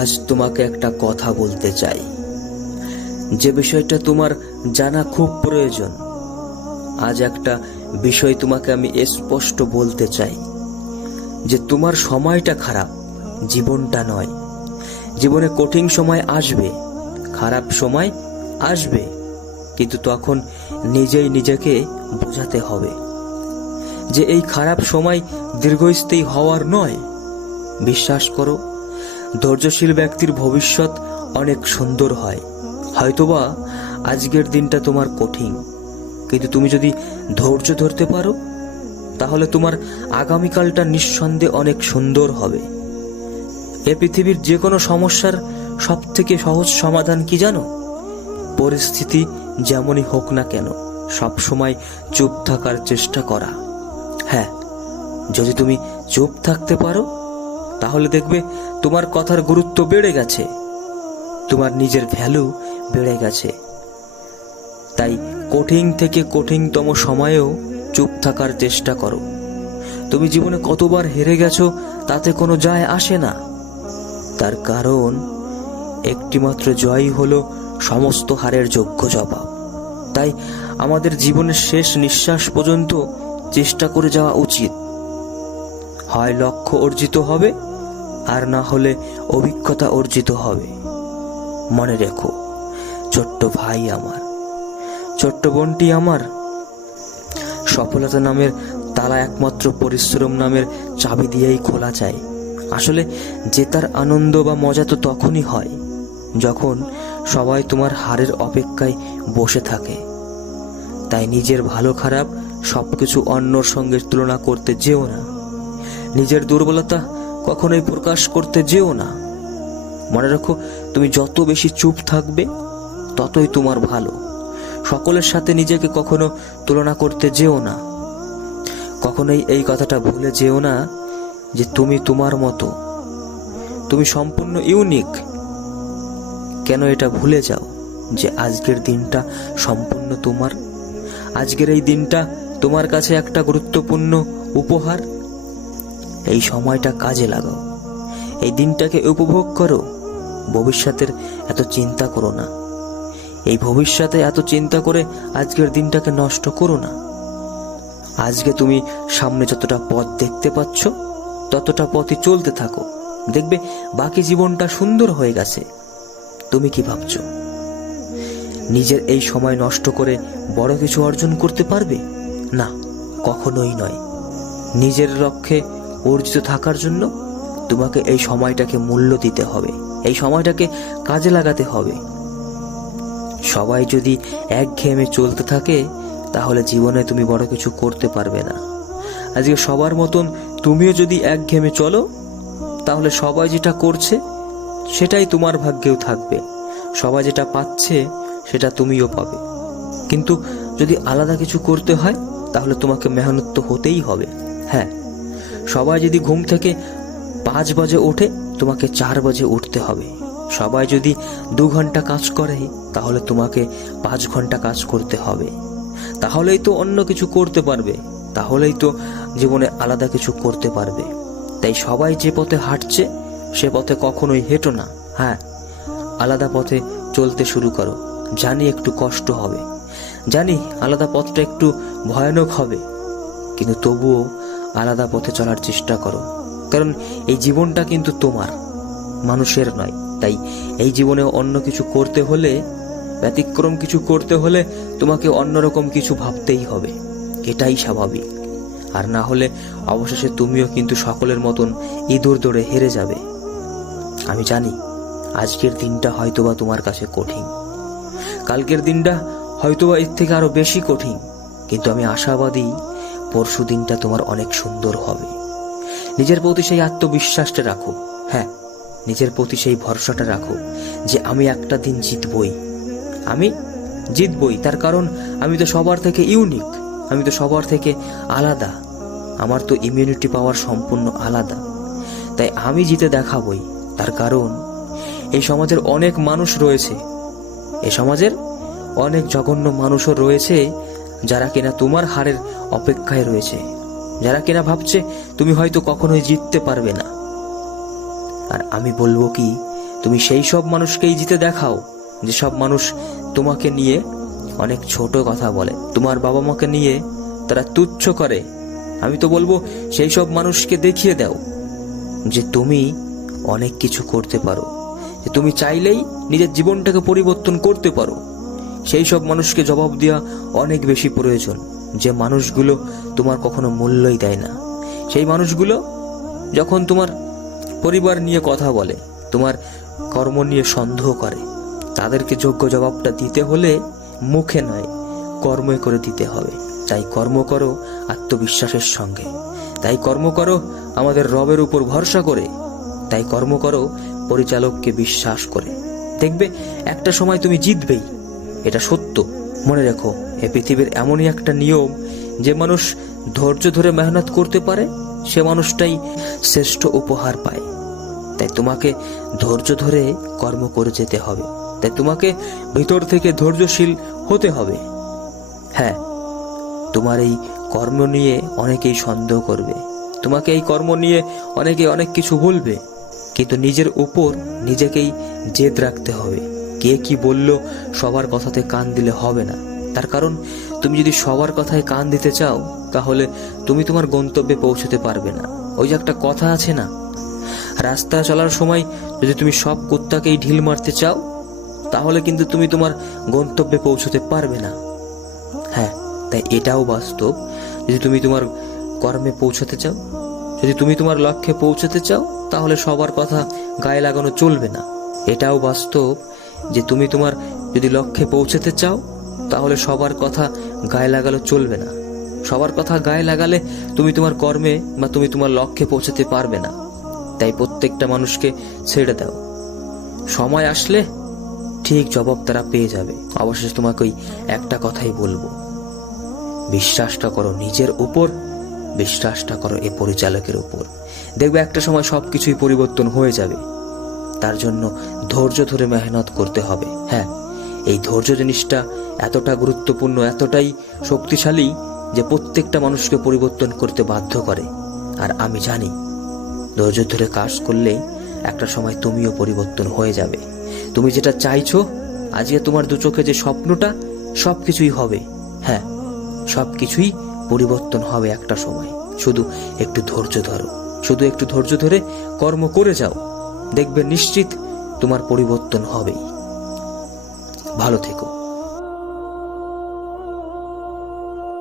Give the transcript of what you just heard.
আজ তোমাকে একটা কথা বলতে চাই। যে বিষয়টা তোমার জানা খুব প্রয়োজন, আজ একটা বিষয় তোমাকে আমি স্পষ্ট বলতে চাই, যে তোমার সময়টা খারাপ, জীবনটা নয়। জীবনে কঠিন সময় আসবে, খারাপ সময় আসবে, কিন্তু তখন নিজেই নিজেকে বোঝাতে হবে যে এই খারাপ সময় দীর্ঘস্থায়ী হওয়ার নয়। বিশ্বাস করো ধৈর্যশীল ব্যক্তির ভবিষ্যৎ অনেক সুন্দর হয়। হয়তোবা আজকের দিনটা তোমার কঠিন, কিন্তু তুমি যদি ধৈর্য ধরতে পারো, তাহলে তোমার আগামীকালটা নিঃসন্দেহে অনেক সুন্দর হবে। এ পৃথিবীর যে কোনো সমস্যার সব থেকে সহজ সমাধান কি জানো? পরিস্থিতি যেমনই হোক না কেন সব সময় চুপ থাকার চেষ্টা করা। হ্যাঁ যদি তুমি চুপ থাকতে পারো তাহলে দেখবে তোমার কথার গুরুত্ব বেড়ে গেছে। তোমার নিজের ভ্যালু বেড়ে গেছে। তাই কঠিন থেকে কঠিনতম সময়েও চুপ থাকার চেষ্টা করো। তুমি জীবনে কতবার হেরে গেছো তাতে কোনো যায় আসে না। তার কারণ একটিমাত্র জয়ই হলো সমস্ত হারের যোগ্য জবাব। তাই আমাদের জীবনের শেষ নিঃশ্বাস পর্যন্ত চেষ্টা করে যাওয়া উচিত। হয় লক্ষ্য অর্জিত হবে, আর না হলে অভিজ্ঞতা অর্জিত হবে। মনে রেখো, ছোট্ট ভাই আমার, ছোট্ট বোনটি আমার। সফলতা নামের তালা একমাত্র পরিশ্রম নামের চাবি দিয়েই খোলা যায় আসলে জেতার আনন্দ বা মজা তো তখনই হয়, যখন সবাই তোমার হারের অপেক্ষায় বসে থাকে। তাই নিজের ভালো খারাপ সবকিছু অন্যর সঙ্গে তুলনা করতে যেও না। নিজের দুর্বলতা কখনোই প্রকাশ করতে যেও না। মনে রাখো, তুমি যত বেশি চুপ থাকবে, ততই তোমার ভালো। সকলের সাথে নিজেকে কখনো তুলনা করতে যেও না। কখনোই এই কথাটা ভুলে যেও না যে তুমি তোমার মতো। তুমি সম্পূর্ণ ইউনিক। কেন এটা ভুলে যাও যে আজকের দিনটা সম্পূর্ণ তোমার? আজকের এই দিনটা তোমার কাছে একটা গুরুত্বপূর্ণ উপহার। এই সময়টা কাজে লাগাও এই দিনটাকে উপভোগ করো। ভবিষ্যতের এত চিন্তা করো না। এই ভবিষ্যতে এত চিন্তা করে আজকের দিনটাকে নষ্ট করো না। আজকে তুমি সামনে যতটা পথ দেখতে পাচ্ছ, ততটা পথই চলতে থাকো। দেখবে বাকি জীবনটা সুন্দর হয়ে গেছে। তুমি কি ভাবছ? নিজের এই সময় নষ্ট করে বড় কিছু অর্জন করতে পারবে? না, কখনোই নয়। নিজের লক্ষ্যে অর্জিত থাকার জন্য তোমাকে এই সময়টাকে মূল্য দিতে হবে। এই সময়টাকে কাজে লাগাতে হবে। সবাই যদি একঘেয়েমে চলতে থাকে, তাহলে জীবনে তুমি বড় কিছু করতে পারবে না। আজকে সবার মতন তুমিও যদি একঘেয়েমে চলো, তাহলে সবাই যেটা করছে, সেটাই তোমার ভাগ্যেও থাকবে। সবাই যেটা পাচ্ছে, সেটা তুমিও পাবে। কিন্তু যদি আলাদা কিছু করতে হয়, তাহলে তোমাকে মেহনত তো হতেই হবে। হ্যাঁ সবাই যদি ঘুম থেকে পাঁচ বাজে ওঠে, তোমাকে চার বাজে উঠতে হবে। সবাই যদি দু ঘণ্টা কাজ করে, তাহলে তোমাকে পাঁচ ঘণ্টা কাজ করতে হবে। তাহলেই তো অন্য কিছু করতে পারবে, তাহলেই তো জীবনে আলাদা কিছু করতে পারবে। তাই সবাই যে পথে হাঁটছে, সে পথে কখনোই হেঁটো না। হ্যাঁ আলাদা পথে চলতে শুরু করো। জানি একটু কষ্ট হবে। জানি আলাদা পথটা একটু ভয়ানক হবে। কিন্তু তবুও আলাদা পথে চলার চেষ্টা করো। কারণ এই জীবনটা কিন্তু তোমার, মানুষের নয়। তাই এই জীবনে অন্য কিছু করতে হলে, ব্যতিক্রম কিছু করতে হলে তোমাকে অন্যরকম কিছু ভাবতেই হবে। এটাই স্বাভাবিক। আর না হলে অবশেষে তুমিও কিন্তু সকলের মতন ইঁদুর দৌড়ে হেরে যাবে। আমি জানি, আজকের দিনটা হয়তোবা তোমার কাছে কঠিন। কালকের দিনটা হয়তোবা এর থেকে আরও বেশি কঠিন। কিন্তু আমি আশাবাদী পরশু দিনটা তোমার অনেক সুন্দর হবে। নিজের প্রতি সেই আত্মবিশ্বাসটা রাখো। হ্যাঁ নিজের প্রতি সেই ভরসাটা রাখো যে আমি একটা দিন জিতবই। আমি জিতবই, তার কারণ আমি তো সবার থেকে ইউনিক আমি তো সবার থেকে আলাদা। আমার তো ইমিউনিটি পাওয়ার সম্পূর্ণ আলাদা। তাই আমি জিতে দেখাবই, তার কারণ এই সমাজের অনেক মানুষ রয়েছে। এ সমাজের অনেক জঘন্য মানুষও রয়েছে যারা কিনা তোমার হারের অপেক্ষায় রয়েছে। যারা কিনা ভাবছে, তুমি হয়তো কখনোই জিততে পারবে না। আর আমি বলব কি, তুমি সেই সব মানুষকেই জিতে দেখাও, যে সব মানুষ তোমাকে নিয়ে অনেক ছোট কথা বলে। তোমার বাবা মাকে নিয়ে তারা তুচ্ছ করে। আমি তো বলব, সেই সব মানুষকে দেখিয়ে দাও, যে তুমি অনেক কিছু করতে পারো। যে তুমি চাইলেই নিজের জীবনটাকে পরিবর্তন করতে পারো। সেই সব মানুষকে জবাব দেওয়া অনেক বেশি প্রয়োজন। যে মানুষগুলো তোমার কখনো মূল্যই দেয় না। সেই মানুষগুলো যখন তোমার পরিবার নিয়ে কথা বলে, তোমার কর্ম নিয়ে সন্দেহ করে, তাদেরকে যোগ্য জবাবটা দিতে হলে মুখে নয়, কর্মে করে দিতে হবে। তাই কর্ম করো আত্মবিশ্বাসের সঙ্গে। তাই কর্ম করো আমাদের রবের উপর ভরসা করে। তাই কর্ম করো পরিচালককে বিশ্বাস করে। দেখবে একটা সময় তুমি জিতবেই, এটা সত্য। মনে রেখো, এ পৃথিবীর এমনই একটা নিয়ম, যে মানুষ ধৈর্য ধরে মেহনত করতে পারে, সে মানুষটাই শ্রেষ্ঠ উপহার পায়। তাই তোমাকে ধৈর্য ধরে কর্ম করে যেতে হবে। তাই তোমাকে ভিতর থেকে ধৈর্যশীল হতে হবে। হ্যাঁ তোমার এই কর্ম নিয়ে অনেকেই সন্দেহ করবে। তোমাকে এই কর্ম নিয়ে অনেকে অনেক কিছু বলবে। কিন্তু নিজের উপর নিজেকেই জেদ রাখতে হবে। কে কি বলল, সবার কথাতে কান দিলে হবে না। তার কারণ, তুমি যদি সবার কথায় কান দিতে চাও, তাহলে তুমি তোমার গন্তব্যে পৌঁছতে পারবে না। ওই যে একটা কথা আছে না, রাস্তা চলার সময় যদি তুমি সব কুত্তাকেই ঢিল মারতে চাও, তাহলে কিন্তু তুমি তোমার গন্তব্যে পৌঁছতে পারবে না। হ্যাঁ তাই এটাও বাস্তব। যদি তুমি তোমার কর্মে পৌঁছতে চাও, যদি তুমি তোমার লক্ষ্যে পৌঁছতে চাও, তাহলে সবার কথা গায়ে লাগানো চলবে না। এটাও বাস্তব। যে তুমি তোমার যদি লক্ষ্যে পৌঁছতে চাও, তাহলে সবার কথা গায়ে লাগালো চলবে না। সবার কথা গায়ে লাগালে তুমি তোমার কর্মে বা তুমি তোমার লক্ষ্যে পৌঁছতে পারবে না। তাই প্রত্যেকটা মানুষকে ছেড়ে দাও। সময় আসলে ঠিক জবাব তারা পেয়ে যাবে। অবশেষে তোমাকে ওই একটা কথাই বলব। বিশ্বাসটা করো নিজের উপর, বিশ্বাসটা করো এ পরিচালকের উপর। দেখবে একটা সময় সবকিছুই পরিবর্তন হয়ে যাবে। তার জন্য ধৈর্য ধরে মেহনত করতে হবে। হ্যাঁ এই ধৈর্য জিনিসটা এতটা গুরুত্বপূর্ণ, এতটাই শক্তিশালী যে প্রত্যেকটা মানুষকে পরিবর্তন করতে বাধ্য করে। আর আমি জানি, ধৈর্য ধরে কাজ করলে একটা সময় তুমিও পরিবর্তন হয়ে যাবে। তুমি যেটা চাইছো, আজকে তোমার দু চোখে যে স্বপ্নটা সব কিছুই হবে। হ্যাঁ সব কিছুই পরিবর্তন হবে একটা সময়। শুধু একটু ধৈর্য ধরো, শুধু একটু ধৈর্য ধরে কর্ম করে যাও। দেখবে নিশ্চিত তোমার পরিবর্তন হবেই। ভালো থেকো।